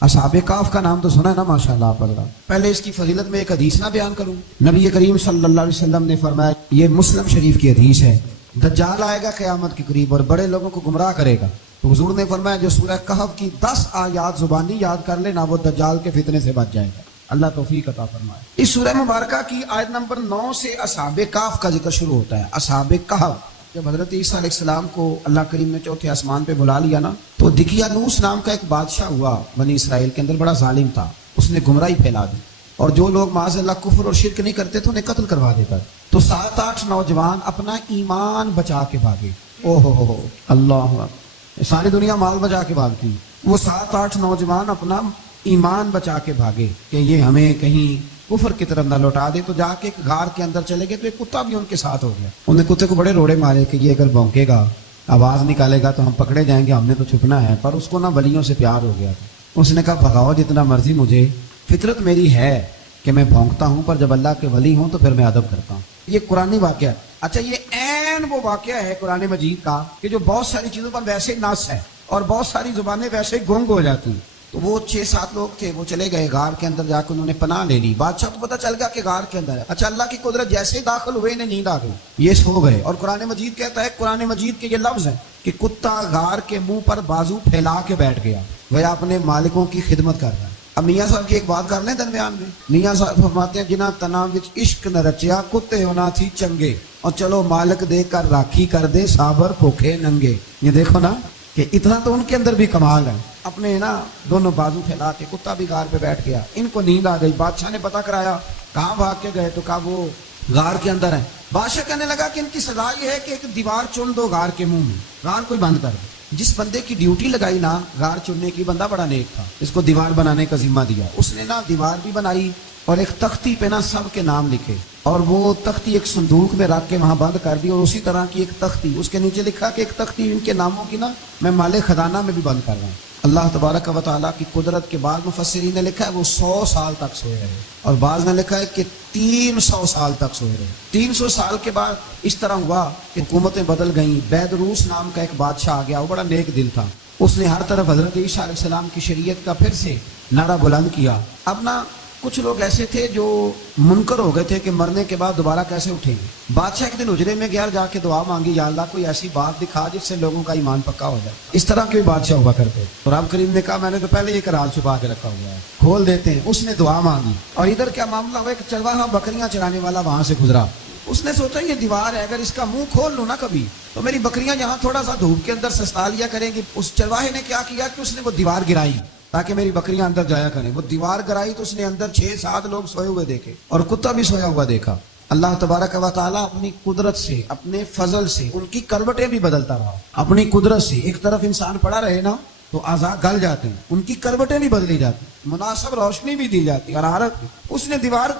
اصحاب کہف کا نام تو سنا ہے نا ماشاءاللہ آپ حضرات. پہلے اس کی فضیلت میں ایک حدیث نہ بیان کروں. نبی کریم صلی اللہ علیہ وسلم نے فرمایا، یہ مسلم شریف کی حدیث ہے، دجال آئے گا قیامت کے قریب اور بڑے لوگوں کو گمراہ کرے گا. تو حضور نے فرمایا جو سورہ کہف کی 10 آیات زبانی یاد کر لے نا، وہ دجال کے فتنے سے بچ جائے گا. اللہ توفیق عطا فرمائے. اس سورہ مبارکہ کی آیت نمبر 9 سے اصحاب کہف کا ذکر شروع ہوتا ہے. اصحاب کہف، جب حضرت عیسیٰ علیہ السلام کو اللہ کریم نے چوتھے آسمان پہ بلا لیا نا، تو دقیانوس نام کا ایک بادشاہ ہوا بنی اسرائیل کے اندر، بڑا ظالم تھا. اس نے گمراہی پھیلا دی اور جو لوگ معاذ اللہ کفر اور شرک نہیں کرتے تھے انہیں قتل کروا دیتا. تو 7-8 نوجوان اپنا ایمان بچا کے بھاگے. او ہو اللہ، ساری دنیا مال بچا کے بھاگتی، وہ 7-8 نوجوان اپنا ایمان بچا کے بھاگے کہ یہ ہمیں کہیں کفر کی طرف نہ لوٹا دے. تو جا کے ایک غار کے اندر چلے گئے تو ایک کتا بھی ان کے ساتھ ہو گیا. انہوں نے کتے کو بڑے روڑے مارے کہ یہ اگر بھونکے گا، آواز نکالے گا تو ہم پکڑے جائیں گے، ہم نے تو چھپنا ہے. پر اس کو نہ ولیوں سے پیار ہو گیا. اس نے کہا بھگاؤ جتنا مرضی مجھے، فطرت میری ہے کہ میں بھونکتا ہوں، پر جب اللہ کے ولی ہوں تو پھر میں ادب کرتا ہوں. یہ قرآنی واقعہ ہے. اچھا، یہ عین وہ واقعہ ہے قرآن مجید کا کہ جو بہت ساری چیزوں پر ویسے نص ہے اور بہت ساری زبانیں ویسے گنگ ہو جاتی ہیں. تو وہ 6-7 لوگ تھے، وہ چلے گئے غار کے اندر، جا کے انہوں نے پناہ لے لی. بادشاہ کو پتہ چل گیا کہ غار کے اندر ہے. اچھا، اللہ کی قدرت جیسے ہی داخل ہوئے انہیں نیند آ گئی، یہ سو گئے. اور قرآن مجید کہتا ہے، قرآن مجید کے یہ لفظ ہیں کہ کتا غار کے منہ پر بازو پھیلا کے بیٹھ گیا، وہ اپنے مالکوں کی خدمت کر رہا ہے. اب میاں صاحب کی ایک بات کر لیں درمیان میں. میاں صاحب فرماتے ہیں، جنہ تنا وچ عشق نہ رچیا، کتے ہونا تھی چنگے، اور چلو مالک دے کر راکھی کر دے، صابر بھوکے ننگے. یہ دیکھو نا کہ اتنا تو ان کے اندر بھی کمال ہے. اپنے نا دونوں بازو پھیلا کے کتا بھی غار پہ بیٹھ گیا. ان کو نیند آ گئی. بادشاہ نے پتہ کرایا کہاں بھاگ کے گئے، تو کہا وہ غار کے اندر ہے. بادشاہ کہنے لگا کہ ان کی سزا یہ ہے کہ ایک دیوار چن دو غار کے منہ میں، غار کوئی بند کر دو. جس بندے کی ڈیوٹی لگائی نا غار چننے کی، بندہ بڑا نیک تھا، اس کو دیوار بنانے کا ذمہ دیا. اس نے نا دیوار بھی بنائی اور ایک تختی پہ نا سب کے نام لکھے، اور وہ تختی ایک صندوق میں رکھ کے وہاں بند کر دی. اور اسی طرح کی ایک تختی اس کے نیچے لکھا کہ ایک تختی ان کے ناموں کی نا میں مال خزانہ میں بھی بند کر رہا ہوں. اللہ تبارک و تعالیٰ کی قدرت کے بعد مفسرین نے لکھا ہے وہ 100 سال تک سوئے رہے، اور بعض نے لکھا ہے کہ 300 سال تک سوئے رہے. 300 سال کے بعد اس طرح ہوا کہ حکومتیں بدل گئیں. بیدروس نام کا ایک بادشاہ آ گیا، وہ بڑا نیک دل تھا. اس نے ہر طرف حضرت عیسیٰ علیہ السلام کی شریعت کا پھر سے نعرہ بلند کیا. اب نا کچھ لوگ ایسے تھے جو منکر ہو گئے تھے کہ مرنے کے بعد دوبارہ کیسے اٹھیں گے. بادشاہ ایک دن حجرے میں گیا، جا کے دعا مانگی، یا اللہ کوئی ایسی بات دکھا جس سے لوگوں کا ایمان پکا ہو جائے. اس طرح کے بادشاہ ہوا کرتے. اور رب کریم نے کہا میں نے تو پہلے ایک راز چھپا کے رکھا ہوا ہے، کھول دیتے ہیں. اس نے دعا مانگی، اور ادھر کیا معاملہ ہوا، ایک چرواہا بکریاں چرانے والا وہاں سے گزرا. اس نے سوچا یہ دیوار ہے، اگر اس کا منہ کھول لوں نا کبھی تو میری بکریاں یہاں تھوڑا سا دھوپ کے اندر سستا لیا کریں گی. اس چرواہے نے کیا کیا کہ اس نے وہ دیوار گرائی تاکہ میری بکریاں اندر جایا کریں. وہ دیوار گرائی تو اس نے اندر 6-7 لوگ سوئے ہوئے دیکھے اور کتا بھی سویا ہوا دیکھا. اللہ تبارک و تعالیٰ اپنی قدرت سے، اپنے فضل سے ان کی کروٹیں بھی بدلتا رہا. اپنی قدرت سے ایک طرف انسان پڑا رہے نا تو اعضاء گل جاتے ہیں، ان کی کروٹیں بھی بدلی جاتی، مناسب روشنی بھی دی جاتی. اور حالت اس نے دیوار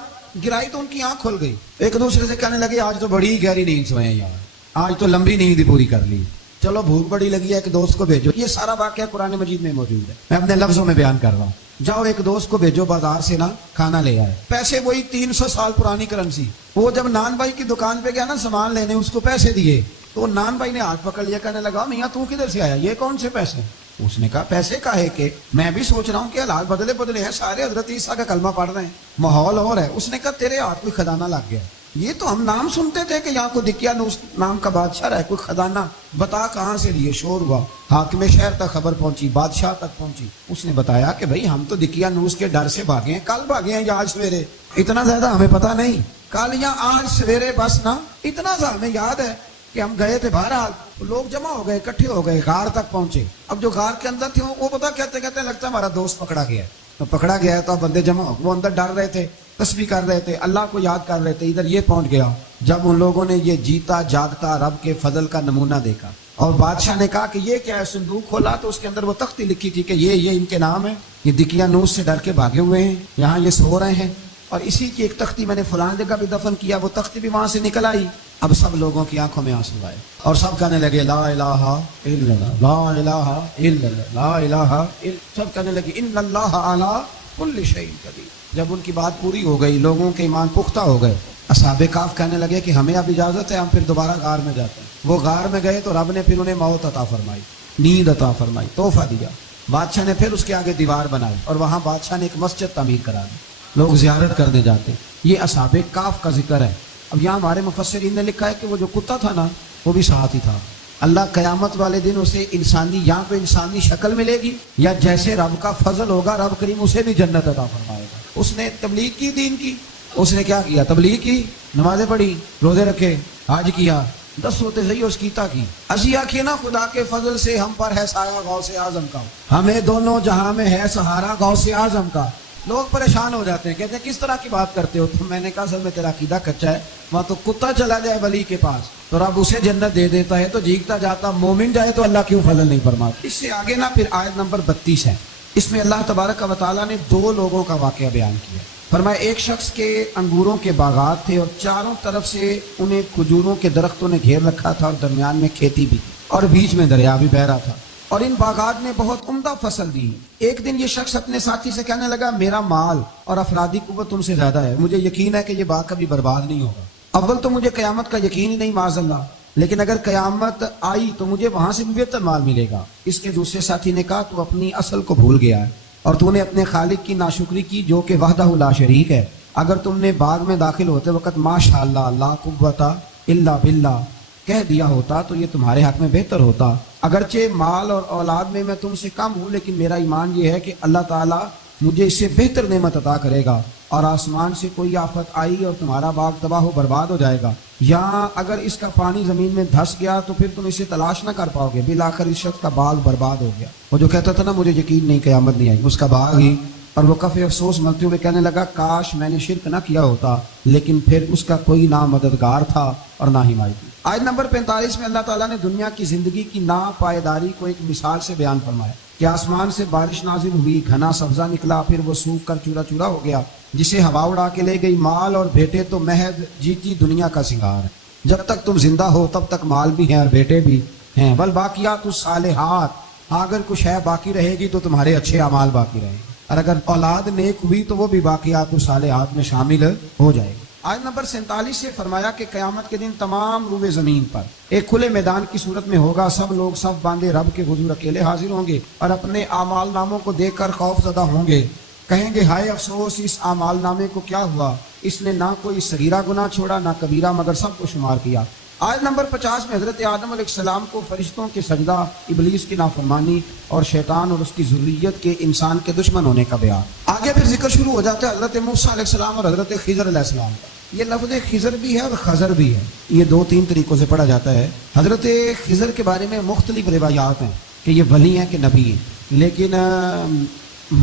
گرائی تو ان کی آنکھ کھل گئی. ایک دوسرے سے کہنے لگے آج تو بڑی گہری نیند سوئے ہیں یار، آج تو لمبی نیند پوری کر لی، چلو بھوک بڑی لگی ہے ایک دوست کو بھیجو. یہ سارا واقعہ قرآن مجید میں موجود ہے، میں اپنے لفظوں میں بیان کر رہا ہوں. جاؤ ایک دوست کو بھیجو بازار سے نا کھانا لے آئے. پیسے وہی 300 سال پرانی کرنسی. وہ جب نان بھائی کی دکان پہ گیا نا سامان لینے، اس کو پیسے دیے تو نان بھائی نے ہاتھ پکڑ لیا، کہنے لگا میاں تو کدھر سے آیا، یہ کون سے پیسے؟ اس نے کہا پیسے کاہے کہ میں بھی سوچ رہا ہوں کہ حالات بدلے ہیں، سارے حضرت عیسیٰ کا کلمہ پڑھ رہے ہیں، ماحول اور ہے. اس نے کہا تیرے ہاتھ کوئی خزانہ لگ گیا. یہ تو ہم نام سنتے تھے کہ یہاں کو دقیانوس نام کا بادشاہ رہے، کوئی خزانہ، بتا کہاں سے لیے. شور ہوا، حاکم شہر تک خبر پہنچی، بادشاہ تک پہنچی. اس نے بتایا کہ بھائی ہم تو دقیانوس کے ڈر سے بھاگے ہیں، کل بھاگے ہیں یا آج سویرے، اتنا زیادہ ہمیں پتہ نہیں، کل یا آج سویرے بس نا. اتنا سا ہمیں یاد ہے کہ ہم گئے تھے. بہرحال لوگ جمع ہو گئے، اکٹھے ہو گئے، غار تک پہنچے. اب جو غار کے اندر تھے وہ پتا کہتے کہتے لگتا ہے ہمارا دوست پکڑا گیا ہے. تو پکڑا گیا ہے تو اب بندے جمع ہو، وہ اندر ڈر رہے تھے، تسبیح کر رہے تھے، اللہ کو یاد کر رہے تھے. ادھر یہ پہنچ گیا جب ان لوگوں نے یہ جیتا جاگتا رب کے فضل کا نمونہ دیکھا. اور بادشاہ نے کہا کہ یہ کیا ہے. صندوق کھولا تو اس کے اندر وہ تختی لکھی تھی کہ یہ ان کے نام ہے، یہ دقیانوس سے ڈر کے بھاگے ہوئے ہیں، یہاں یہ سو رہے ہیں. اور اسی کی ایک تختی میں نے فلاں جگہ بھی دفن کیا، وہ تختی بھی وہاں سے نکل آئی. اب سب لوگوں کی آنکھوں میں آنسو آئے اور سب کہنے لگے لا الہ الا اللہ، لا الہ الا اللہ، لا الہ الا. سب کہنے لگے ان اللہ علی کل شیء قدیر. جب ان کی بات پوری ہو گئی، لوگوں کے ایمان پختہ ہو گئے، اصحاب کہف کہنے لگے کہ ہمیں اب اجازت ہے، ہم پھر دوبارہ غار میں جاتے ہیں. وہ غار میں گئے تو رب نے پھر انہیں موت عطا فرمائی، نیند عطا فرمائی، تحفہ دیا. بادشاہ نے پھر اس کے آگے دیوار بنائی اور وہاں بادشاہ نے ایک مسجد تعمیر کرا دی، لوگ زیارت کرنے جاتے۔ یہ اصحاب کاف کا ذکر ہے۔ اب یہاں ہمارے مفسرین نے لکھا ہے کہ وہ جو کتا تھا نا وہ بھی ساتھ ہی تھا۔ اللہ قیامت والے دن اسے انسانی یہاں پہ انسانی شکل ملے گی، یا جیسے رب کا فضل ہوگا رب کریم اسے بھی جنت عطا فرمائے گا۔ اس نے تبلیغ کی دین کی، اس نے کیا کیا؟ تبلیغ کی، نمازیں پڑھی، روزے رکھے، حج کیا، 10 ہوتے صحیح اس کیتا کی۔ اسی آنکھیں نا خدا کے فضل سے ہم پر ہے سایہ غوث اعظم کا، ہمیں دونوں جہاں میں ہے سہارا غوث اعظم کا۔ لوگ پریشان ہو جاتے ہیں، کہتے ہیں کس طرح کی بات کرتے ہو؟ تو میں نے کہا سر میں تیرا عقیدہ کچا ہے، وہاں تو کتا چلا جائے ولی کے پاس تو رب اسے جنت دے دیتا ہے، تو جھیکتا جاتا مومن جائے تو اللہ کیوں فضل نہیں فرماتا؟ اس سے آگے نا پھر آیت نمبر 32 ہے، اس میں اللہ تبارک و تعالیٰ نے 2 لوگوں کا واقعہ بیان کیا۔ فرمایا ایک شخص کے انگوروں کے باغات تھے اور چاروں طرف سے انہیں کھجوروں کے درختوں نے گھیر رکھا تھا اور درمیان میں کھیتی بھی اور بیچ میں دریا بھی بہہ رہا تھا، اور ان باغات نے بہت عمدہ فصل دی۔ ایک دن یہ شخص اپنے ساتھی سے کہنے لگا میرا مال اور افرادی قوت تم سے زیادہ ہے، مجھے یقین ہے کہ یہ باغ کبھی برباد نہیں ہوگا۔ اول تو مجھے قیامت کا یقین ہی نہیں معاذ اللہ، لیکن اگر قیامت آئی تو مجھے وہاں سے بھی بہتر مال ملے گا۔ اس کے دوسرے ساتھی نے کہا تو اپنی اصل کو بھول گیا ہے اور تو نے اپنے خالق کی ناشکری کی جو کہ وحدہ لا شریک ہے۔ اگر تم نے باغ میں داخل ہوتے وقت ماشاءاللہ لا قوت الا باللہ کہہ دیا ہوتا تو یہ تمہارے حق میں بہتر ہوتا۔ اگرچہ مال اور اولاد میں تم سے کم ہوں، لیکن میرا ایمان یہ ہے کہ اللہ تعالیٰ مجھے اس سے بہتر نعمت عطا کرے گا، اور آسمان سے کوئی آفت آئی اور تمہارا باغ تباہ و برباد ہو جائے گا، یا اگر اس کا پانی زمین میں دھس گیا تو پھر تم اسے تلاش نہ کر پاؤ گے۔ بالآخر اس شخص کا باغ برباد ہو گیا۔ وہ جو کہتا تھا نا مجھے یقین نہیں قیامت نہیں آئی، اس کا باغ ہی، اور وہ کفِ افسوس ملتے ہوئے کہنے لگا کاش میں نے شرک نہ کیا ہوتا، لیکن پھر اس کا کوئی نہ مددگار تھا اور نہ حمایتی۔ آیت نمبر 45 میں اللہ تعالیٰ نے دنیا کی زندگی کی ناپائیداری کو ایک مثال سے بیان فرمایا کہ آسمان سے بارش نازل ہوئی، گھنا سبزہ نکلا، پھر وہ سوکھ کر چورا چورا ہو گیا، جسے ہوا اڑا کے لے گئی۔ مال اور بیٹے تو محض جیتی دنیا کا سنگار ہے، جب تک تم زندہ ہو تب تک مال بھی ہے اور بیٹے بھی ہیں، بل باقیات الصالحات، اگر کچھ ہے باقی رہے گی تو تمہارے اچھے اعمال باقی رہیں گے، اور اگر اولاد نیک ہوئی تو وہ بھی باقیات الصالحات میں شامل ہو جائے گی۔ آیت نمبر 47 سے فرمایا کہ قیامت کے دن تمام روئے زمین پر ایک کھلے میدان کی صورت میں ہوگا، سب لوگ صف باندھے رب کے حضور اکیلے حاضر ہوں گے اور اپنے اعمال ناموں کو دیکھ کر خوف زدہ ہوں گے، کہیں گے ہائے افسوس اس اعمال نامے کو کیا ہوا، اس نے نہ کوئی صغیرہ گناہ چھوڑا نہ کبیرہ، مگر سب کو شمار کیا۔ آیت نمبر 50 میں حضرت آدم علیہ السلام کو فرشتوں کے سجدہ، ابلیس کی نافرمانی اور شیطان اور اس کی ذریت کے انسان کے دشمن ہونے کا بیان۔ آگے پھر ذکر شروع ہو جاتا ہے حضرت موسیٰ علیہ السلام اور حضرت خضر علیہ السلام کا۔ یہ لفظ خضر بھی ہے اور خضر بھی ہے، یہ 2-3 طریقوں سے پڑھا جاتا ہے۔ حضرت خضر کے بارے میں مختلف روایات ہیں کہ یہ ولی ہیں کہ نبی ہیں، لیکن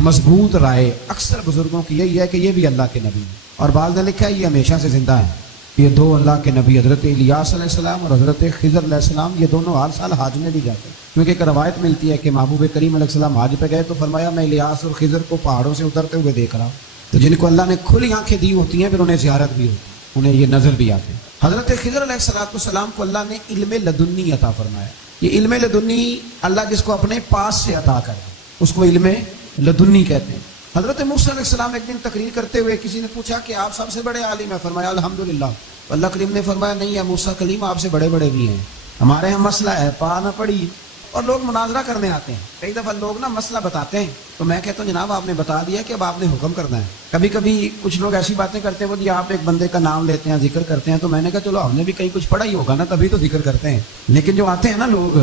مضبوط رائے اکثر بزرگوں کی یہی ہے کہ یہ بھی اللہ کے نبی ہیں، اور بعض نے لکھا ہے یہ ہمیشہ سے زندہ ہیں۔ یہ 2 اللہ کے نبی حضرت الیاس علیہ السلام اور حضرت خضر علیہ السلام، یہ دونوں ہر سال حج میں بھی جاتے ہیں، کیونکہ ایک روایت ملتی ہے کہ محبوب کریم علیہ السلام حج پہ گئے تو فرمایا میں الیاس اور خضر کو پہاڑوں سے اترتے ہوئے دیکھ رہا ہوں، تو جن کو اللہ نے کھلی آنکھیں دی ہوتی ہیں پھر انہیں زیارت بھی ہوتی ہے، انہیں یہ نظر بھی آتے ہیں۔ حضرت خضر علیہ السلام کو اللہ نے علم لدنی عطا فرمایا۔ یہ علم لدنی اللہ جس کو اپنے پاس سے عطا کرے اس کو علم لدنی کہتے ہیں۔ حضرت موسیٰ علیہ السلام ایک دن تقریر کرتے ہوئے کسی نے پوچھا کہ آپ سب سے بڑے عالم ہیں، فرمایا الحمدللہ۔ اللہ کریم نے فرمایا نہیں ہے موسیٰ کلیم آپ سے بڑے بڑے بھی ہیں، ہمارے یہاں مسئلہ ہے پا نہ پڑی، اور لوگ مناظرہ کرنے آتے ہیں۔ کئی دفعہ لوگ نا مسئلہ بتاتے ہیں تو میں کہتا ہوں جناب آپ نے بتا دیا کہ اب آپ نے حکم کرنا ہے۔ کبھی کبھی کچھ لوگ ایسی باتیں کرتے ہیں وہ جی آپ ایک بندے کا نام لیتے ہیں ذکر کرتے ہیں، تو میں نے کہا چلو ہم نے بھی کہیں کچھ پڑھا ہی ہوگا نا تبھی تو ذکر کرتے ہیں، لیکن جو آتے ہیں نا لوگ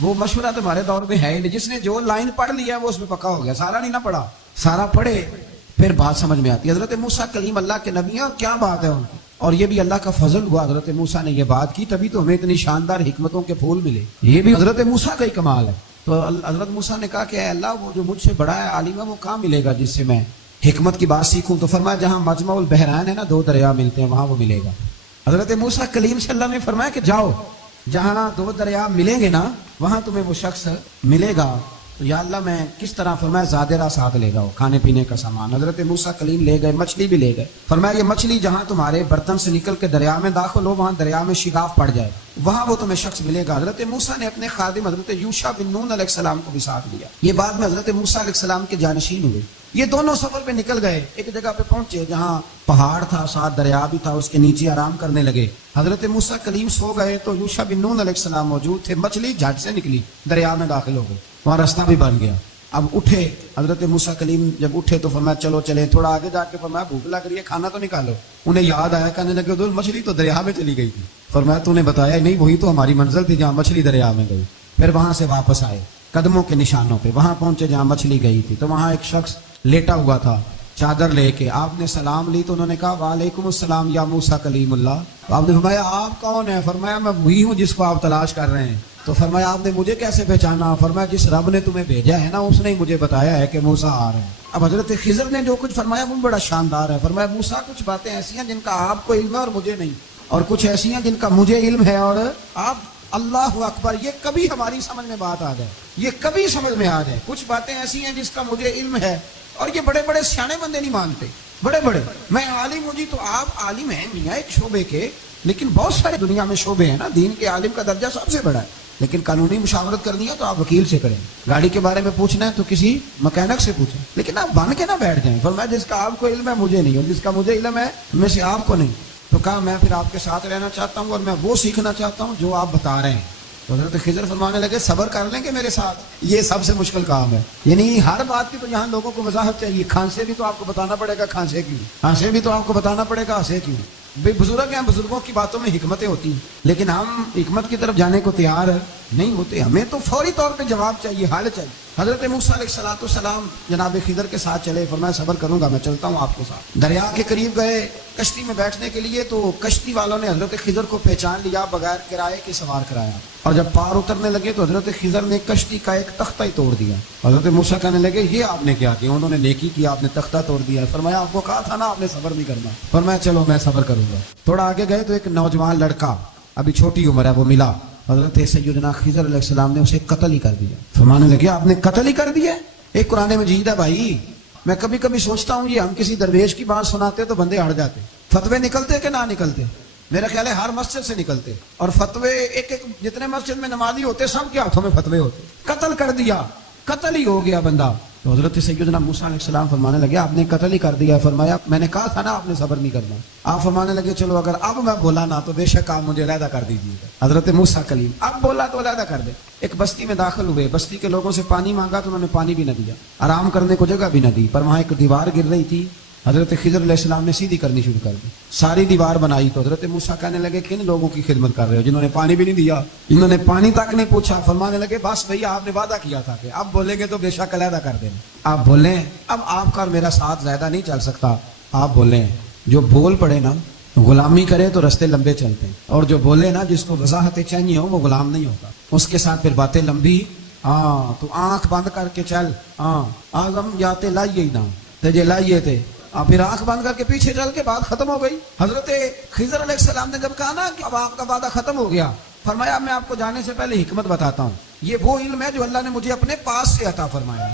وہ مشورہ تو ہمارے دور میں ہے ہی نہیں، جس نے جو لائن پڑھ لیا وہ اس میں پکا ہو گیا، سارا نہیں نہ پڑھا، سارا پڑھے پھر بات سمجھ میں آتی ہے۔ حضرت موسیٰ کلیم اللہ کے نبی ہیں اور کیا بات ہے ان کی، اور یہ بھی اللہ کا فضل ہوا حضرت موسیٰ نے یہ بات کی تبھی تو ہمیں اتنی شاندار حکمتوں کے پھول ملے، یہ بھی حضرت موسیٰ کا ہی کمال ہے۔ تو حضرت موسیٰ نے کہا کہ اے اللہ وہ جو مجھ سے بڑا ہے عالم ہے وہ کہاں ملے گا جس سے میں حکمت کی بات سیکھوں، تو فرمایا جہاں مجمع البحرین ہے نا 2 دریا ملتے ہیں وہاں وہ ملے گا۔ حضرت موسیٰ کلیم سے اللہ نے فرمایا کہ جاؤ جہاں 2 دریا ملیں گے نا وہاں تمہیں وہ شخص ملے گا، تو یا اللہ میں کس طرح، فرمایا زادرہ ساتھ لے جاؤ کھانے پینے کا سامان۔ حضرت موسیٰ کلیم لے گئے، مچھلی بھی لے گئے، فرمایا یہ مچھلی جہاں تمہارے برتن سے نکل کے دریا میں داخل ہو وہاں دریا میں شگاف پڑ جائے وہاں وہ تمہیں شخص ملے گا۔ حضرت موسیٰ نے اپنے خادم حضرت یوشع بن نون علیہ السلام کو بھی ساتھ لیا، یہ بعد میں حضرت موسیٰ علیہ السلام کے جانشین ہوئے۔ یہ دونوں سفر پہ نکل گئے، ایک جگہ پہ پہنچے جہاں پہاڑ تھا ساتھ دریا بھی تھا، اس کے نیچے آرام کرنے لگے۔ حضرت موسیٰ کلیم سو گئے تو یوشع بن نون علیہ السلام موجود تھے، مچھلی جھٹ سے نکلی دریا میں داخل ہو گئی، وہاں راستہ بھی بن گیا۔ اب اٹھے حضرت موسیٰ کلیم جب اٹھے تو فرمایا چلو چلے, تھوڑا آگے جا کے فرمایا بھوک لگ رہی ہے کھانا تو نکالو. انہیں یاد آیا, کہنے لگے حضور مچھلی تو دریا میں چلی گئی تھی. فرمایا تو نے بتایا نہیں, وہی تو ہماری منزل تھی جہاں مچھلی دریا میں گئی. پھر وہاں سے واپس آئے قدموں کے نشانوں پہ, وہاں پہنچے جہاں مچھلی گئی تھی, تو وہاں ایک شخص لیٹا ہوا تھا چادر لے کے. آپ نے سلام لی تو انہوں نے کہا وعلیکم السلام یا موسیٰ کلیم اللہ. آپ نے فرمایا آپ کون ہیں؟ فرمایا میں وہی ہوں جس کو آپ تلاش کر رہے ہیں. تو فرمایا آپ نے مجھے کیسے پہچانا؟ فرمایا جس رب نے تمہیں بھیجا ہے نا اس نے ہی مجھے بتایا ہے کہ موسیٰ آ رہے ہیں. اب حضرت خضر نے جو کچھ فرمایا وہ بڑا شاندار ہے. فرمایا موسیٰ کچھ باتیں ایسی ہیں جن کا آپ کو علم ہے اور مجھے نہیں, اور کچھ ایسی ہیں جن کا مجھے علم ہے اور آپ. اللہ اکبر, یہ کبھی ہماری سمجھ میں بات آ جائے, یہ کبھی سمجھ میں آ جائے. کچھ باتیں ایسی ہیں جس کا مجھے علم ہے اور یہ بڑے بڑے سیانے بندے نہیں مانتے. بڑے بڑے میں عالم ہوں جی, تو آپ عالم ہیں میاں ایک شعبے کے, لیکن بہت سارے دنیا میں شعبے ہیں نا. دین کے عالم کا درجہ سب سے بڑا ہے, لیکن قانونی مشاورت کرنی ہے تو آپ وکیل سے کریں. گاڑی کے بارے میں پوچھنا ہے تو کسی مکینک سے پوچھیں, لیکن آپ بن کے نہ بیٹھ جائیں. فرمایا جس کا آپ کو علم ہے مجھے نہیں, اور جس کا مجھے علم ہے میں سے آپ کو نہیں. تو کہا میں پھر آپ کے ساتھ رہنا چاہتا ہوں اور میں وہ سیکھنا چاہتا ہوں جو آپ بتا رہے ہیں. تو حضرت خضر فرمانے لگے صبر کر لیں گے میرے ساتھ, یہ سب سے مشکل کام ہے. یعنی ہر بات کی تو یہاں لوگوں کو وضاحت چاہیے. کھانسے بھی تو آپ کو بتانا پڑے گا کھانسے کیوں, ہنسے بھی تو آپ کو بتانا پڑے گا ہنسے کیوں. بے بزرگ ہیں, بزرگوں کی باتوں میں حکمتیں ہوتی ہیں, لیکن ہم حکمت کی طرف جانے کو تیار نہیں ہوتے. ہمیں تو فوری طور پہ جواب چاہیے, حل چاہیے. حضرت موسیٰ علیہ السلام جناب خضر کے ساتھ چلے. فرمایا صبر کروں گا, میں چلتا ہوں آپ کے ساتھ. دریا کے قریب گئے کشتی میں بیٹھنے کے لیے, تو کشتی والوں نے حضرت خضر کو پہچان لیا, بغیر کرائے کے سوار کرایا. اور جب پار اترنے لگے تو حضرت خضر نے کشتی کا ایک تختہ ہی توڑ دیا. حضرت موسیٰ کہنے لگے یہ آپ نے کیا کیا؟ انہوں نے نیکی کی, آپ نے تختہ توڑ دیا. فرمایا آپ کو کہا تھا نا آپ نے صبر نہیں کرنا. فرمایا چلو میں صبر کروں گا. تھوڑا آگے گئے تو ایک نوجوان لڑکا, ابھی چھوٹی عمر ہے, وہ ملا. حضرت سیدنا خضر علیہ السلام نے اسے قتل ہی کر دیا. فرمانے لگے آپ نے قتل ہی کر دیا؟ ایک قرآن مجید ہے بھائی. میں کبھی کبھی سوچتا ہوں یہ ہم کسی درویش کی بات سناتے تو بندے ہٹ جاتے. فتوے نکلتے کہ نہ نکلتے؟ میرا خیال ہے ہر مسجد سے نکلتے, اور فتوے ایک ایک جتنے مسجد میں نمازی ہوتے سب کے ہاتھوں میں فتوے ہوتے. قتل کر دیا, قتل ہی ہو گیا بندہ. تو حضرت سیدنا موسیٰ علیہ السلام فرمانے لگے آپ نے قتل ہی کر دیا. فرمایا میں نے کہا تھا نا آپ نے صبر نہیں کرنا. آپ فرمانے لگے چلو اگر اب میں بولا نا تو بے شک آپ مجھے علیحدہ کر دیجیے گا. حضرت موسیٰ کلیم اب بولا تو علیحدہ کر دے. ایک بستی میں داخل ہوئے, بستی کے لوگوں سے پانی مانگا تو انہوں نے پانی بھی نہ دیا, آرام کرنے کو جگہ بھی نہ دی. پر وہاں ایک دیوار گر رہی تھی, حضرت خضر علیہ السلام نے سیدھی کرنی شروع کر دی. ساری دیوار بنائی. تو حضرت موسیٰ کہنے لگے کن لوگوں کی خدمت کر رہے ہو جنہوں نے پانی بھی نہیں دیا؟ انہوں نے پانی تک نہیں پوچھا. فرمانے لگے بس بھیا آپ نے وعدہ کیا تھا کہ اب بولیں گے تو بے شک علیحدہ کر دیں. آپ بولیں اب آپ کا اور میرا ساتھ زیادہ نہیں چل سکتا. آپ بولیں جو بول پڑے نا غلامی کرے تو رستے لمبے چلتے ہیں, اور جو بولے نا جس کو وضاحتیں چاہیے ہو وہ غلام نہیں ہوتا. اس کے ساتھ پھر باتیں لمبی. ہاں تو آنکھ بند کر کے چل. ہاں آزم جاتے لائیے ہی نہ تجھے لائیے تھے. پھر آنکھ بند کر کے پیچھے چل کے بات ختم ہو گئی. حضرت خضر علیہ السلام نے جب کہا نا کہ اب آپ کا وعدہ ختم ہو گیا, فرمایا میں آپ کو جانے سے پہلے حکمت بتاتا ہوں. یہ وہ علم ہے جو اللہ نے مجھے اپنے پاس سے عطا فرمایا.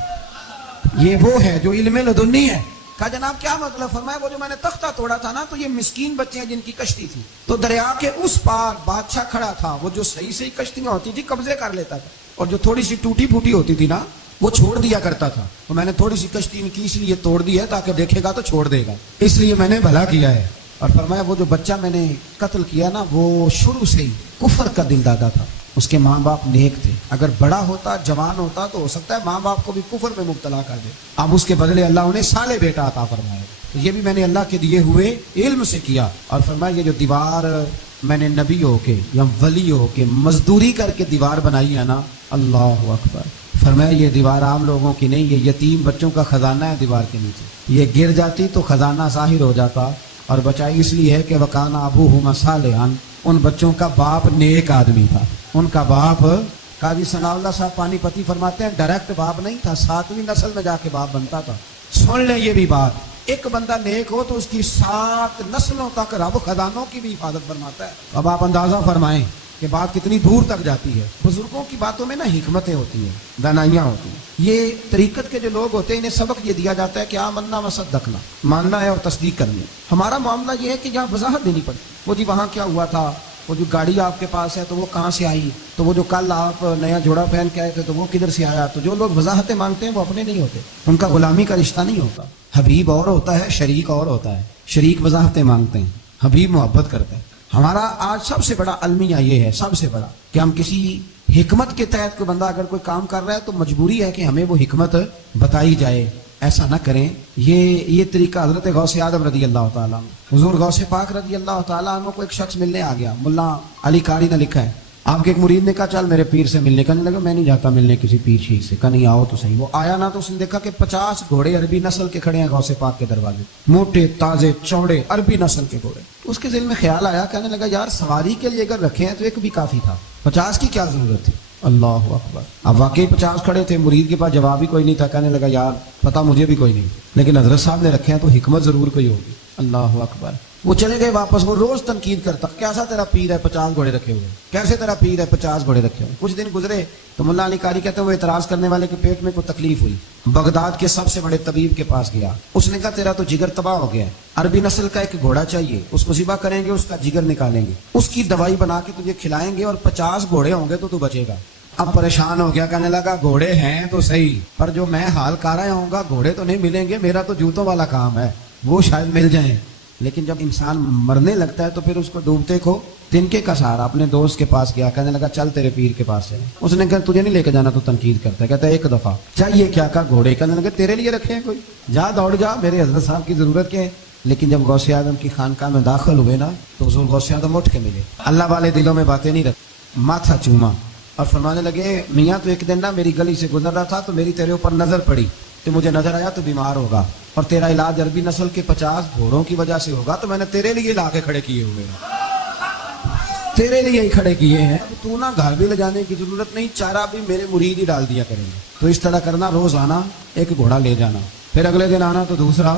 یہ وہ ہے جو علم لدنی ہے. کہا جناب کیا مطلب؟ فرمایا وہ جو میں نے تختہ توڑا تھا نا تو یہ مسکین بچے ہیں جن کی کشتی تھی, تو دریا کے اس پار بادشاہ کھڑا تھا. وہ جو صحیح صحیح کشتی میں ہوتی تھی قبضے کر لیتا تھا, اور جو تھوڑی سی ٹوٹی پھوٹی ہوتی تھی نا وہ چھوڑ دیا کرتا تھا. تو میں نے تھوڑی سی کشتی ان کی اس لیے توڑ دی ہے تاکہ دیکھے گا تو چھوڑ دے گا, اس لیے میں نے بھلا کیا ہے. اور فرمایا وہ جو بچہ میں نے قتل کیا نا وہ شروع سے ہی کفر کا دل دادا تھا. اس کے ماں باپ نیک تھے. اگر بڑا ہوتا جوان ہوتا تو ہو سکتا ہے ماں باپ کو بھی کفر میں مبتلا کر دے. اب اس کے بدلے اللہ انہیں صالح بیٹا عطا فرمایا. تو یہ بھی میں نے اللہ کے دیے ہوئے علم سے کیا. اور فرمایا یہ جو دیوار میں نے نبی ہو کے یا ولی ہو کے مزدوری کر کے دیوار بنائی ہے نا, اللہ اکبر. فرمایا یہ دیوار عام لوگوں کی نہیں, یہ یتیم بچوں کا خزانہ ہے دیوار کے نیچے. یہ گر جاتی تو خزانہ ظاہر ہو جاتا, اور بچائی اس لیے ہے کہ وکانا ابوہما صالحا, ان بچوں کا باپ نیک آدمی تھا. ان کا باپ قاضی ثناء اللہ صاحب پانی پتی فرماتے ہیں ڈائریکٹ باپ نہیں تھا, 7ویں نسل میں جا کے باپ بنتا تھا. سن لیں یہ بھی بات, ایک بندہ نیک ہو تو اس کی 7 نسلوں تک رب خزانوں کی بھی حفاظت فرماتا ہے. اب آپ اندازہ فرمائیں کہ بات کتنی دور تک جاتی ہے. بزرگوں کی باتوں میں نا حکمتیں ہوتی ہیں, دانائیاں ہوتی ہیں. یہ طریقت کے جو لوگ ہوتے ہیں انہیں سبق یہ دیا جاتا ہے کہ آمنا و صدقنا, ماننا ہے اور تصدیق کرنی ہے. ہمارا معاملہ یہ ہے کہ یہاں وضاحت دینی پڑتی. وہ جی وہاں کیا ہوا تھا, وہ جو گاڑی آپ کے پاس ہے تو وہ کہاں سے آئی, تو وہ جو کل آپ نیا جوڑا پہن کے آئے تھے تو وہ کدھر سے آیا. تو جو لوگ وضاحتیں مانگتے ہیں وہ اپنے نہیں ہوتے, ان کا غلامی کا رشتہ نہیں ہوتا. حبیب اور ہوتا ہے, شریک اور ہوتا ہے. شریک وضاحتیں مانگتے ہیں, حبیب محبت کرتا ہے. ہمارا آج سب سے بڑا المیہ یہ ہے, سب سے بڑا, کہ ہم کسی حکمت کے تحت کوئی بندہ اگر کوئی کام کر رہا ہے تو مجبوری ہے کہ ہمیں وہ حکمت بتائی جائے، ایسا نہ کریں۔ یہ طریقہ حضرت غوث اعظم رضی اللہ تعالیٰ عنہ، حضور غوث پاک رضی اللہ تعالیٰ عنہ کو ایک شخص ملنے آ گیا، ملا علی قاری نے لکھا ہے، آپ کے ایک مرید نے کہا چل میرے پیر سے ملنے، کہنے لگا میں نہیں جاتا ملنے کسی پیر شیخ سے، کہا نہیں آؤ تو صحیح۔ وہ آیا نا تو اس نے دیکھا کہ 50 گھوڑے عربی نسل کے کھڑے ہیں غوث پاک کے دروازے، موٹے تازے چوڑے عربی نسل کے گھوڑے۔ اس کے ذہن میں خیال آیا، کہنے لگا یار سواری کے لیے اگر رکھے ہیں تو ایک بھی کافی تھا، 50 کی کیا ضرورت تھی؟ اللہ اکبر۔ اب واقعی 50 کھڑے تھے، مرید کے پاس جواب ہی کوئی نہیں تھا، کہنے لگا یار پتہ مجھے بھی کوئی نہیں، لیکن حضرت صاحب نے رکھے ہیں تو حکمت ضرور کوئی ہوگی۔ اللہ اکبر۔ وہ چلے گئے واپس، وہ روز تنقید کرتا، کیسا تیرا پیر ہے 50 گھوڑے رکھے ہوئے، کیسے تیرا پیر ہے 50 گھوڑے رکھے ہوئے۔ کچھ دن گزرے تو ملا علی قاری کہتے ہیں وہ اعتراض کرنے والے کے پیٹ میں کوئی تکلیف ہوئی، بغداد کے سب سے بڑے طبیب کے پاس گیا، اس نے کہا تیرا تو جگر تباہ ہو گیا ہے، عربی نسل کا ایک گھوڑا چاہیے، اس کو ذبح کریں گے، اس کا جگر نکالیں گے، اس کی دوائی بنا کے تجھے کھلائیں گے اور 50 گھوڑے ہوں گے تو بچے گا۔ اب پریشان ہو گیا، کہنے لگا گھوڑے ہیں تو صحیح، پر جو میں حال کارا ہوں گا گھوڑے تو نہیں ملیں گے، میرا تو جوتوں والا کام ہے، وہ شاید مل جائیں۔ لیکن جب انسان مرنے لگتا ہے تو پھر اس کو ڈوبتے کو تنکے کا سہارا۔ اپنے دوست کے پاس گیا، کہنے لگا چل تیرے پیر کے پاس چلیں۔ اس نے کہا تجھے نہیں لے کے جانا، تو تنقید کرتا ہے، کہتا ہے ایک دفعہ چاہیے کیا، کہا گھوڑے، کہنے لگا تیرے لیے رکھے ہیں کوئی، جا دوڑ جا، میرے حضرت صاحب کی ضرورت کیا ہے۔ لیکن جب غوث اعظم کی خانقاہ میں داخل ہوئے نا تو حضور غوث اعظم اٹھ کے ملے، اللہ والے دلوں میں باتیں نہیں رکھتے، ماتھا چوما اور فرمانے لگے میاں تو ایک دن نا میری گلی سے گزر رہا تھا تو میری تیرے اوپر نظر پڑی، تو مجھے نظر آیا تو بیمار ہوگا اور تیرا علاج عربی نسل کے 50 گھوڑوں کی وجہ سے ہوگا، تو میں نے تیرے لیے لا کے کھڑے کیے ہوئے ہیں، تیرے لیے ہی کھڑے کیے ہیں، تو نا گھر بھی لے جانے کی ضرورت نہیں، چارہ بھی میرے مرید ہی ڈال دیا کریں گے۔ تو اس طرح کرنا، روز آنا ایک گھوڑا لے جانا، پھر اگلے دن آنا تو دوسرا۔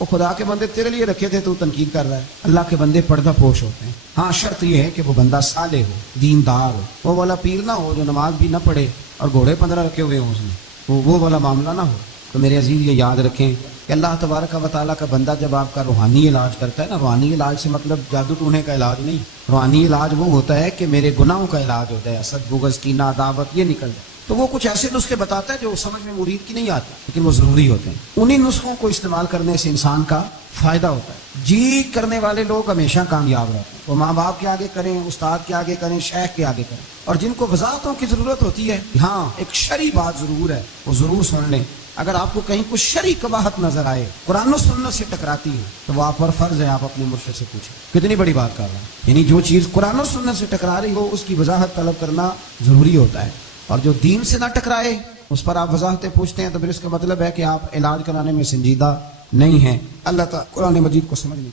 وہ خدا کے بندے تیرے لیے رکھے تھے تو تنقید کر رہا ہے۔ اللہ کے بندے پردہ پوش ہوتے ہیں، ہاں شرط یہ ہے کہ وہ بندہ صالح ہو، دیندار ہو، وہ والا پیر نہ ہو جو نماز بھی نہ پڑھے اور گھوڑے 15 رکھے ہوئے ہوں اس نے، وہ والا معاملہ نہ ہو۔ تو میرے عزیز یہ یاد رکھیں کہ اللہ تبارک و تعالیٰ کا بندہ جب آپ کا روحانی علاج کرتا ہے نا، روحانی علاج سے مطلب جادو ٹونے کا علاج نہیں، روحانی علاج وہ ہوتا ہے کہ میرے گناہوں کا علاج ہوتا ہے، حسد بغض کینہ عداوت یہ نکل جائے، تو وہ کچھ ایسے نسخے بتاتا ہے جو سمجھ میں مرید کی نہیں آتے لیکن وہ ضروری ہوتے ہیں۔ انہیں نسخوں کو استعمال کرنے سے انسان کا فائدہ ہوتا ہے۔ جی کرنے والے لوگ ہمیشہ کامیاب رہتے ہیں، وہ ماں باپ کے آگے کریں، استاد کے آگے کریں، شیخ کے آگے کریں، اور جن کو وضاحتوں کی ضرورت ہوتی ہے، ہاں ایک شرعی بات ضرور ہے، وہ ضرور سن لیں۔ اگر آپ کو کہیں کچھ شرعی قباحت نظر آئے، قرآن و سنت سے ٹکراتی ہے، تو وہ آپ پر فرض ہے آپ اپنے مرشد سے پوچھیں کتنی بڑی بات کر رہا ہے، یعنی جو چیز قرآن و سنت سے ٹکرا رہی ہو اس کی وضاحت طلب کرنا ضروری ہوتا ہے، اور جو دین سے نہ ٹکرائے اس پر آپ وضاحتیں پوچھتے ہیں تو پھر اس کا مطلب ہے کہ آپ علاج کرانے میں سنجیدہ نہیں ہیں۔ اللہ تعالیٰ قرآن مجید کو سمجھنے،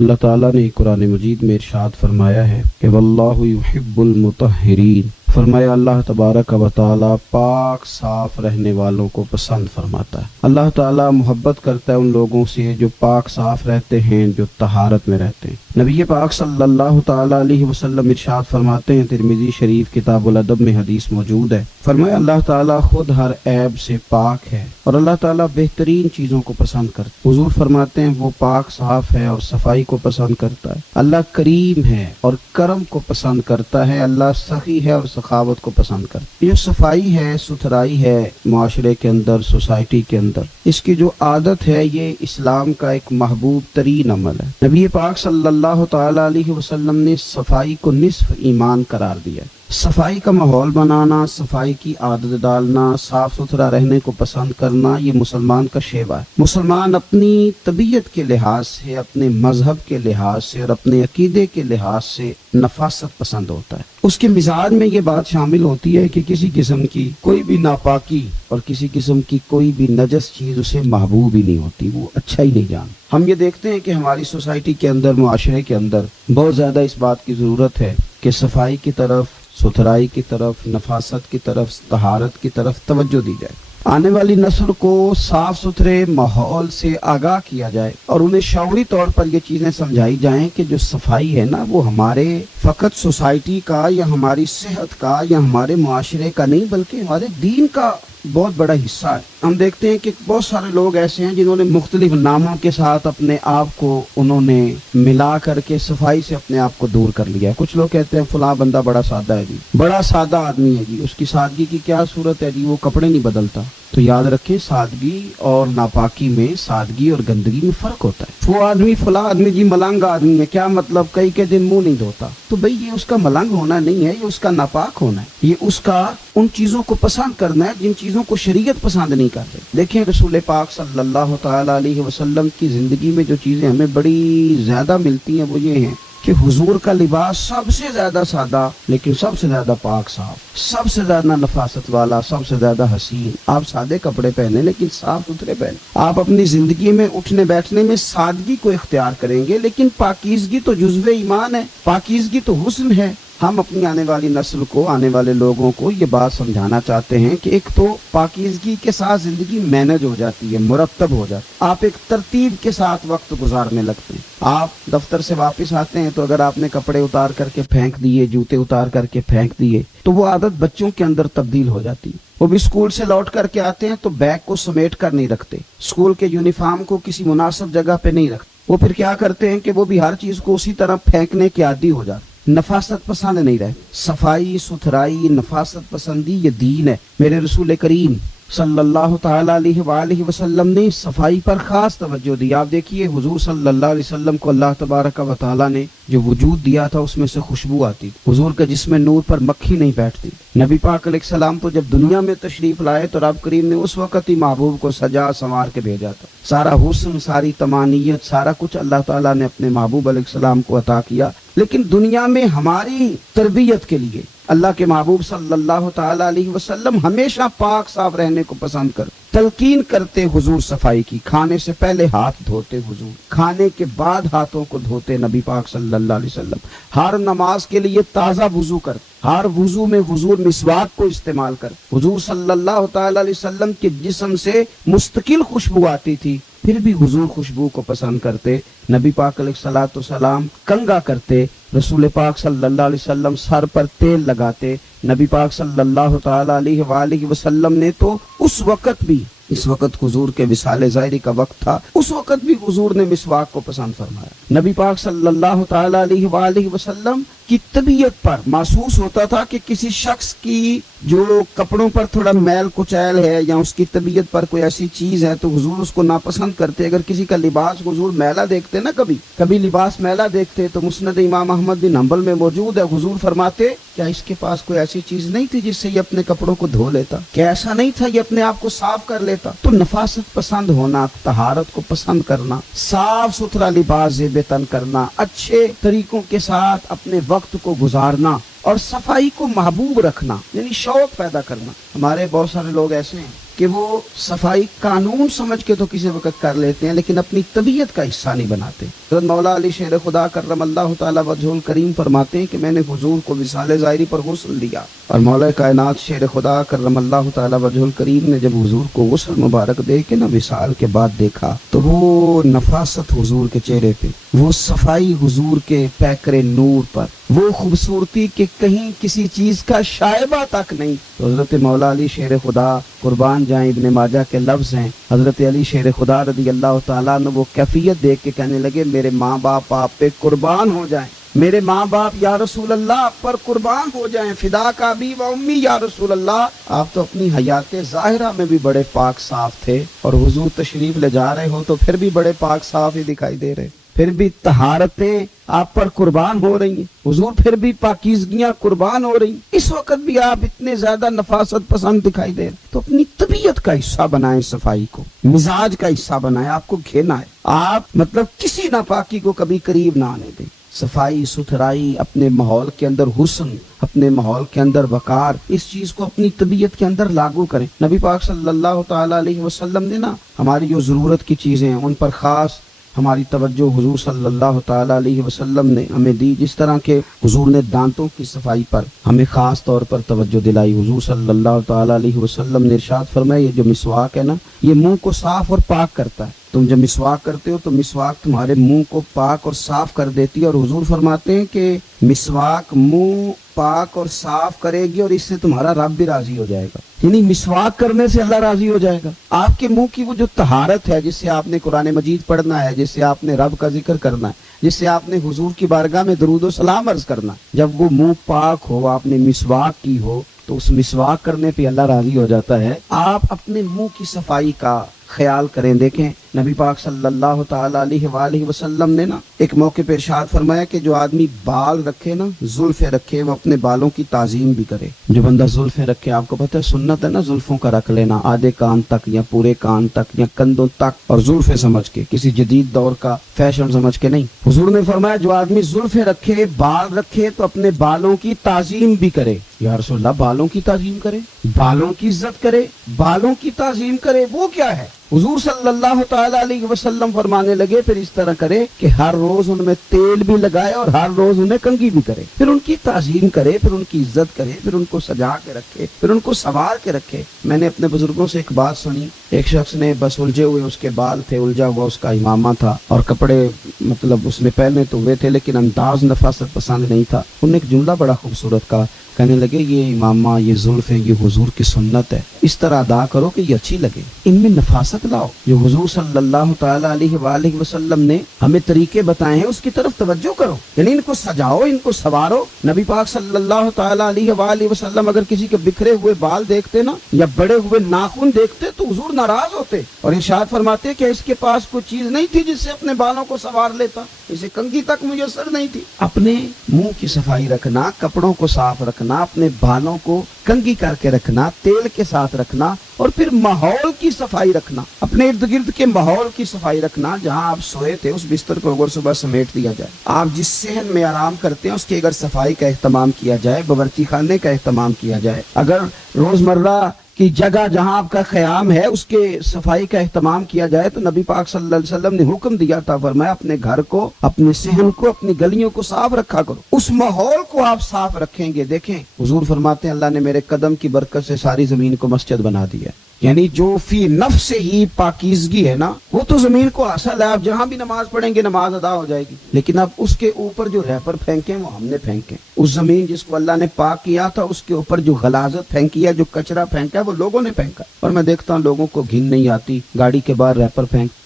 اللہ تعالیٰ نے قرآن مجید میں ارشاد فرمایا ہے کہ واللہ یحب المطہرین، فرمایا اللہ تبارک و تعالیٰ پاک صاف رہنے والوں کو پسند فرماتا ہے۔ اللہ تعالیٰ محبت کرتا ہے ان لوگوں سے جو پاک صاف رہتے ہیں، جو طہارت میں رہتے ہیں۔ نبی پاک صلی اللہ تعالیٰ علیہ وسلم ارشاد فرماتے ہیں، ترمذی شریف کتاب الادب میں حدیث موجود ہے، فرمایا اللہ تعالیٰ خود ہر عیب سے پاک ہے اور اللہ تعالیٰ بہترین چیزوں کو پسند کرتا ہے۔ حضور فرماتے ہیں وہ پاک صاف ہے اور صفائی کو پسند کرتا ہے، اللہ کریم ہے اور کرم کو پسند کرتا ہے، اللہ سخی ہے اور سخاوت کو پسند کرتا ہے۔ یہ صفائی ہے، ستھرائی ہے معاشرے کے اندر، سوسائٹی کے اندر، اس کی جو عادت ہے یہ اسلام کا ایک محبوب ترین عمل ہے۔ نبی پاک صلی اللہ تعالیٰ علیہ وسلم نے صفائی کو نصف ایمان قرار دیا۔ صفائی کا ماحول بنانا، صفائی کی عادت ڈالنا، صاف ستھرا رہنے کو پسند کرنا، یہ مسلمان کا شیوا ہے۔ مسلمان اپنی طبیعت کے لحاظ سے، اپنے مذہب کے لحاظ سے اور اپنے عقیدے کے لحاظ سے نفاست پسند ہوتا ہے۔ اس کے مزاج میں یہ بات شامل ہوتی ہے کہ کسی قسم کی کوئی بھی ناپاکی اور کسی قسم کی کوئی بھی نجس چیز اسے محبوب ہی نہیں ہوتی، وہ اچھا ہی نہیں جانتا۔ ہم یہ دیکھتے ہیں کہ ہماری سوسائٹی کے اندر، معاشرے کے اندر بہت زیادہ اس بات کی ضرورت ہے کہ صفائی کی طرف، ستھرائی کی طرف، نفاست کی طرف، طہارت کی طرف توجہ دی جائے۔ آنے والی نسل کو صاف ستھرے ماحول سے آگاہ کیا جائے اور انہیں شعوری طور پر یہ چیزیں سمجھائی جائیں کہ جو صفائی ہے نا وہ ہمارے فقط سوسائٹی کا یا ہماری صحت کا یا ہمارے معاشرے کا نہیں بلکہ ہمارے دین کا بہت بڑا حصہ ہے۔ ہم دیکھتے ہیں کہ بہت سارے لوگ ایسے ہیں جنہوں نے مختلف ناموں کے ساتھ اپنے آپ کو انہوں نے ملا کر کے صفائی سے اپنے آپ کو دور کر لیا ہے۔ کچھ لوگ کہتے ہیں فلاں بندہ بڑا سادہ ہے جی، بڑا سادہ آدمی ہے جی، اس کی سادگی کی کیا صورت ہے جی، وہ کپڑے نہیں بدلتا۔ تو یاد رکھیں سادگی اور ناپاکی میں، سادگی اور گندگی میں فرق ہوتا ہے۔ وہ آدمی فلاں آدمی جی ملنگ آدمی ہے، کیا مطلب کئی کے دن منہ نہیں دھوتا، تو بھئی یہ اس کا ملنگ ہونا نہیں ہے، یہ اس کا ناپاک ہونا ہے، یہ اس کا ان چیزوں کو پسند کرنا ہے جن چیزوں کو شریعت پسند نہیں کرتے۔ دیکھیں رسول پاک صلی اللہ تعالی علیہ وسلم کی زندگی میں جو چیزیں ہمیں بڑی زیادہ ملتی ہیں وہ یہ ہیں کہ حضور کا لباس سب سے زیادہ سادہ لیکن سب سے زیادہ پاک صاف، سب سے زیادہ نفاست والا، سب سے زیادہ حسین۔ آپ سادے کپڑے پہنے لیکن صاف ستھرے پہنے۔ آپ اپنی زندگی میں اٹھنے بیٹھنے میں سادگی کو اختیار کریں گے، لیکن پاکیزگی تو جزو ایمان ہے، پاکیزگی تو حسن ہے۔ ہم اپنی آنے والی نسل کو، آنے والے لوگوں کو یہ بات سمجھانا چاہتے ہیں کہ ایک تو پاکیزگی کے ساتھ زندگی مینج ہو جاتی ہے، مرتب ہو جاتی ہے، آپ ایک ترتیب کے ساتھ وقت گزارنے لگتے ہیں۔ آپ دفتر سے واپس آتے ہیں تو اگر آپ نے کپڑے اتار کر کے پھینک دیے، جوتے اتار کر کے پھینک دیے، تو وہ عادت بچوں کے اندر تبدیل ہو جاتی ہے۔ وہ بھی اسکول سے لوٹ کر کے آتے ہیں تو بیگ کو سمیٹ کر نہیں رکھتے، اسکول کے یونیفارم کو کسی مناسب جگہ پہ نہیں رکھتے، وہ پھر کیا کرتے ہیں کہ وہ بھی ہر چیز کو اسی طرح پھینکنے کے عادی ہو جاتے، نفاست پسند نہیں رہے۔ صفائی ستھرائی، نفاست پسندی یہ دین ہے۔ میرے رسول کریم صلی اللہ تعالی علیہ وآلہ وسلم نے صفائی پر خاص توجہ دی۔ آپ دیکھیے حضور صلی اللہ علیہ وسلم کو اللہ تبارک و تعالی نے جو وجود دیا تھا اس میں سے خوشبو آتی، حضور کے جسم نور پر مکھی نہیں بیٹھتی۔ نبی پاک علیہ السلام تو جب دنیا میں تشریف لائے تو رب کریم نے اس وقت ہی محبوب کو سجا سنوار کے بھیجا تھا۔ سارا حسن، ساری تمانیت، سارا کچھ اللہ تعالیٰ نے اپنے محبوب علیہ السلام کو عطا کیا، لیکن دنیا میں ہماری تربیت کے لیے اللہ کے محبوب صلی اللہ تعالی علیہ وسلم ہمیشہ پاک صاف رہنے کو پسند کرتے، تلقین کرتے حضور صفائی کی۔ کھانے سے پہلے ہاتھ دھوتے حضور، کھانے کے بعد ہاتھوں کو دھوتے نبی پاک صلی اللہ علیہ وسلم۔ ہر نماز کے لیے تازہ وضو کرتے، ہر وضو میں حضور مسواک کو استعمال کرتے۔ حضور صلی اللہ تعالی علیہ وسلم کے جسم سے مستقل خوشبو آتی تھی، پھر بھی حضور خوشبو کو پسند کرتے۔ نبی پاک علیہ الصلوۃ والسلام کنگھا کرتے، رسول پاک صلی اللہ علیہ وسلم سر پر تیل لگاتے۔ نبی پاک صلی اللہ تعالی علیہ وآلہ وسلم نے تو اس وقت بھی، اس وقت حضور کے وصال ظاہری کا وقت تھا، اس وقت بھی حضور نے مسواک کو پسند فرمایا۔ نبی پاک صلی اللہ تعالی علیہ وآلہ وسلم کی طبیعت پر محسوس ہوتا تھا کہ کسی شخص کی جو کپڑوں پر تھوڑا میل کچیل ہے یا اس کی طبیعت پر کوئی ایسی چیز ہے تو حضور اس کو ناپسند کرتے۔ اگر کسی کا لباس حضور میلا دیکھتے نا، کبھی لباس میلا دیکھتے تو مسند امام احمد بن حنبل میں موجود ہے، حضور فرماتے کیا اس کے پاس کوئی ایسی چیز نہیں تھی جس سے یہ اپنے کپڑوں کو دھو لیتا؟ کیا ایسا نہیں تھا یہ اپنے آپ کو صاف کر لیتا؟ تو نفاست پسند ہونا، طہارت کو پسند کرنا، صاف ستھرا لباس زیب تن کرنا، اچھے طریقوں کے ساتھ اپنے وقت کو گزارنا اور صفائی کو محبوب رکھنا، یعنی شوق پیدا کرنا۔ ہمارے بہت سارے لوگ ایسے ہیں کہ وہ صفائی قانون سمجھ کے تو کسی وقت کر لیتے ہیں لیکن اپنی طبیعت کا حصہ نہیں بناتے۔ حضرت مولا علی شیر خدا کرم اللہ تعالی وجہ الکریم فرماتے ہیں کہ میں نے حضور کو وصال ظاہری پر غسل دیا، اور مولا کائنات شیر خدا کرم اللہ تعالی وجہ الکریم نے جب حضور کو غسل مبارک دے کے نا وصال کے بعد دیکھا تو وہ نفاست حضور کے چہرے پہ، وہ صفائی حضور کے پیکر نور پر، وہ خوبصورتی کہ کہیں کسی چیز کا شائبہ تک نہیں۔ تو حضرت مولا علی شیر خدا قربان جائیں، ابن ماجہ کے لفظ ہیں، حضرت علی شیر خدا رضی اللہ تعالیٰ نے وہ کیفیت دیکھ کے کہنے لگے میرے ماں باپ آپ پہ قربان ہو جائیں، میرے ماں باپ یا رسول اللہ آپ پر قربان ہو جائیں، فدا کا ابی و امی یا رسول اللہ۔ آپ تو اپنی حیات ظاہرہ میں بھی بڑے پاک صاف تھے، اور حضور تشریف لے جا رہے ہو تو پھر بھی بڑے پاک صاف ہی دکھائی دے رہے، پھر بھی طہارتیں آپ پر قربان ہو رہی ہیں حضور، پھر بھی پاکیزگیاں قربان ہو رہی ہیں، اس وقت بھی آپ اتنے زیادہ نفاست پسند دکھائی دے رہے۔ تو اپنی طبیعت کا حصہ بنائیں، صفائی کو مزاج کا حصہ بنائیں، آپ کو گھینا ہے، آپ مطلب کسی ناپاکی کو کبھی قریب نہ آنے دیں۔ صفائی ستھرائی، اپنے ماحول کے اندر حسن، اپنے ماحول کے اندر وقار، اس چیز کو اپنی طبیعت کے اندر لاگو کریں۔ نبی پاک صلی اللہ تعالی علیہ وسلم نے نا ہماری جو ضرورت کی چیزیں ہیں ان پر خاص ہماری توجہ حضور صلی اللہ تعالی علیہ وسلم نے ہمیں دی، جس طرح کہ حضور نے دانتوں کی صفائی پر ہمیں خاص طور پر توجہ دلائی۔ حضور صلی اللہ تعالی علیہ وسلم نے ارشاد فرمایا یہ جو مسواک ہے نا یہ منہ کو صاف اور پاک کرتا ہے، تم جب مسواک کرتے ہو تو مسواک تمہارے منہ کو پاک اور صاف کر دیتی ہے، اور حضور فرماتے ہیں کہ مسواک منہ پاک اور صاف کرے گی اور اس سے تمہارا رب بھی راضی ہو جائے گا۔ یعنی مسواک کرنے سے اللہ راضی ہو جائے گا. آپ کے منہ کی وہ جو طہارت ہے جس سے آپ نے قرآن مجید پڑھنا ہے, جس سے آپ نے رب کا ذکر کرنا ہے, جس سے آپ نے حضور کی بارگاہ میں درود و سلام عرض کرنا, جب وہ منہ پاک ہو, آپ نے مسواک کی ہو, تو اس مسواک کرنے پہ اللہ راضی ہو جاتا ہے. آپ اپنے منہ کی صفائی کا خیال کریں. دیکھیں نبی پاک صلی اللہ تعالی علیہ وآلہ وسلم نے نا ایک موقع پہ ارشاد فرمایا کہ جو آدمی بال رکھے نا, زلفیں رکھے, وہ اپنے بالوں کی تعظیم بھی کرے. جو بندہ زلفیں رکھے, آپ کو پتہ ہے سنت ہے نا زلفوں کا رکھ لینا, آدھے کان تک یا پورے کان تک یا کندھوں تک, اور زلفیں سمجھ کے, کسی جدید دور کا فیشن سمجھ کے نہیں. حضور نے فرمایا جو آدمی زلفیں رکھے, بال رکھے, تو اپنے بالوں کی تعظیم بھی کرے. یا رسول اللہ, بالوں کی تعظیم کرے, بالوں کی عزت کرے, بالوں کی تعظیم کرے, وہ کیا ہے؟ حضور صلی اللہ تعالی علیہ وسلم فرمانے لگے پھر اس طرح کرے کہ ہر روز ان میں تیل بھی لگائے اور ہر روز انہیں کنگھی بھی کرے, پھر ان کی تعظیم کرے, پھر ان کی عزت کرے, پھر ان کو سجا کے رکھے, پھر ان کو سنوار کے رکھے. میں نے اپنے بزرگوں سے ایک بات سنی, ایک شخص نے بس الجھے ہوئے اس کے بال تھے, الجھا ہوا اس کا امامہ تھا, اور کپڑے مطلب اس نے پہنے تو ہوئے تھے لیکن انداز نفاست پسند نہیں تھا. انہوں نے ایک جملہ بڑا خوبصورت کہا, کہنے لگے یہ امامہ, یہ زلفیں, یہ حضور کی سنت ہے, اس طرح ادا کرو کہ یہ اچھی لگے, ان میں نفاست لاؤ. جو حضور صلی اللہ تعالی علیہ وآلہ وسلم نے ہمیں طریقے بتائے ہیں اس کی طرف توجہ کرو, یعنی ان کو سجاؤ, ان کو سنوارو. نبی پاک صلی اللہ تعالی علیہ وآلہ وسلم اگر کسی کے بکھرے ہوئے بال دیکھتے نا یا بڑے ہوئے ناخن دیکھتے تو حضور ناراض ہوتے اور ارشاد فرماتے کہ اس کے پاس کوئی چیز نہیں تھی جس سے اپنے بالوں کو سنوار لیتا, اسے کنگھی تک میسر نہیں تھی. اپنے منہ کی صفائی رکھنا, کپڑوں کو صاف رکھنا, اپنے بالوں کو کنگھی کر کے رکھنا, تیل کے ساتھ رکھنا, اور پھر ماحول کی صفائی رکھنا, اپنے ارد گرد کے ماحول کی صفائی رکھنا. جہاں آپ سوئے تھے اس بستر کو اگر صبح سمیٹ دیا جائے, آپ جس صحن میں آرام کرتے ہیں اس کی اگر صفائی کا اہتمام کیا جائے, باورچی خانے کا اہتمام کیا جائے, اگر روزمرہ کی جگہ جہاں آپ کا قیام ہے اس کے صفائی کا اہتمام کیا جائے, تو نبی پاک صلی اللہ علیہ وسلم نے حکم دیا تھا, فرمایا اپنے گھر کو, اپنے صحن کو, اپنی گلیوں کو صاف رکھا کرو. اس ماحول کو آپ صاف رکھیں گے. دیکھیں حضور فرماتے ہیں اللہ نے میرے قدم کی برکت سے ساری زمین کو مسجد بنا دیا. یعنی جو فی نفس ہی پاکیزگی ہے نا, وہ تو زمین کو حاصل ہے, آپ جہاں بھی نماز پڑھیں گے نماز ادا ہو جائے گی. لیکن اب اس کے اوپر جو ریپر پھینکیں وہ ہم نے پھینکے. اس زمین جس کو اللہ نے پاک کیا تھا اس کے اوپر جو غلاظت پھینکی ہے, جو کچرا پھینکا ہے, وہ لوگوں نے پھینکا. اور میں دیکھتا ہوں لوگوں کو گھن نہیں آتی, گاڑی کے باہر ریپر پھینک